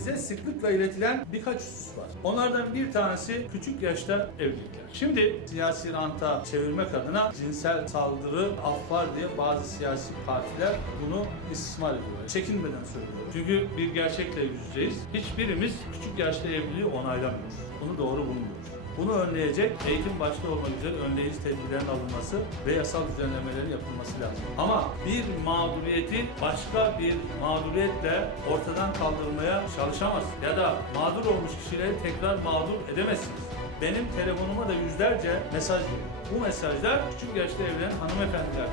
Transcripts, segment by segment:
sıklıkla iletilen birkaç husus var. Onlardan bir tanesi küçük yaşta evlilikler. Şimdi siyasi ranta çevirmek adına cinsel saldırı af var diye bazı siyasi partiler bunu istismar ediyorlar. Çekinmeden söylüyorum. Çünkü bir gerçekle yüz. Hiçbirimiz küçük yaşta evliliği onaylamıyoruz. Bunu doğru bulmuyoruz. Bunu önleyecek eğitim başta olmak üzere önleyici tedbirlerin alınması ve yasal düzenlemelerin yapılması lazım. Ama bir mağduriyeti başka bir mağduriyetle ortadan kaldırmaya çalışamaz. Ya da mağdur olmuş kişileri tekrar mağdur edemezsiniz. Benim telefonuma da yüzlerce mesaj geliyor. Bu mesajlar küçük yaşta evlenen hanımefendiler.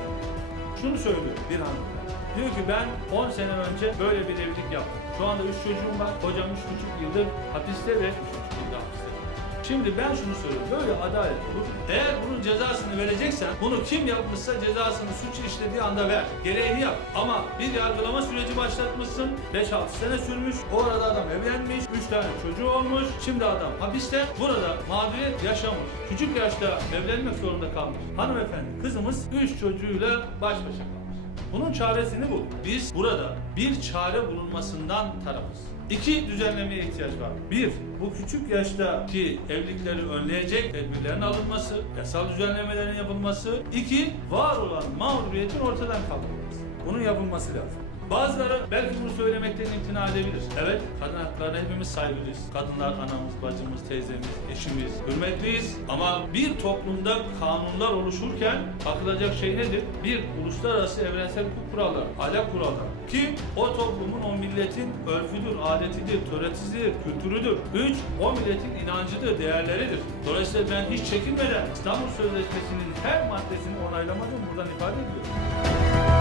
Şunu söylüyor bir hanımefendi. Diyor ki ben 10 sene önce böyle bir evlilik yaptım. Şu anda 3 çocuğum var. Kocam 3,5 yıldır hapiste ve 3,5 yıldır hapiste. Şimdi ben şunu söylüyorum. Böyle adalet olur. Eğer bunun cezasını vereceksen bunu kim yapmışsa cezasını suç işlediği anda ver. Gereğini yap. Ama bir yargılama süreci başlatmışsın. 5-6 sene sürmüş. O arada adam evlenmiş. 3 tane çocuğu olmuş. Şimdi adam hapiste. Burada mağduriyet yaşamış. Küçük yaşta evlenmek zorunda kalmış. Hanımefendi kızımız 3 çocuğuyla baş başa kalmış. Bunun çaresini bul. Biz burada bir çare bulunmasından tarafız. İki düzenlemeye ihtiyaç var. Bir, bu küçük yaştaki evlilikleri önleyecek tedbirlerin alınması, yasal düzenlemelerin yapılması. İki, var olan mağduriyetin ortadan kaldırılması. Bunun yapılması lazım. Bazıları belki bunu söylemekten imtina edebilir. Evet, kadın haklarına hepimiz saygılıyız. Kadınlar anamız, bacımız, teyzemiz, eşimiz, hürmetliyiz. Ama bir toplumda kanunlar oluşurken bakılacak şey nedir? Bir, uluslararası evrensel hukuk kuralları, ahlak kuralları. Ki o toplumun, o milletin örfüdür, adetidir, töretidir, kültürüdür. Üç, o milletin inancıdır, değerleridir. Dolayısıyla ben hiç çekinmeden İstanbul Sözleşmesi'nin her maddesini onaylamadığımı buradan ifade ediyorum.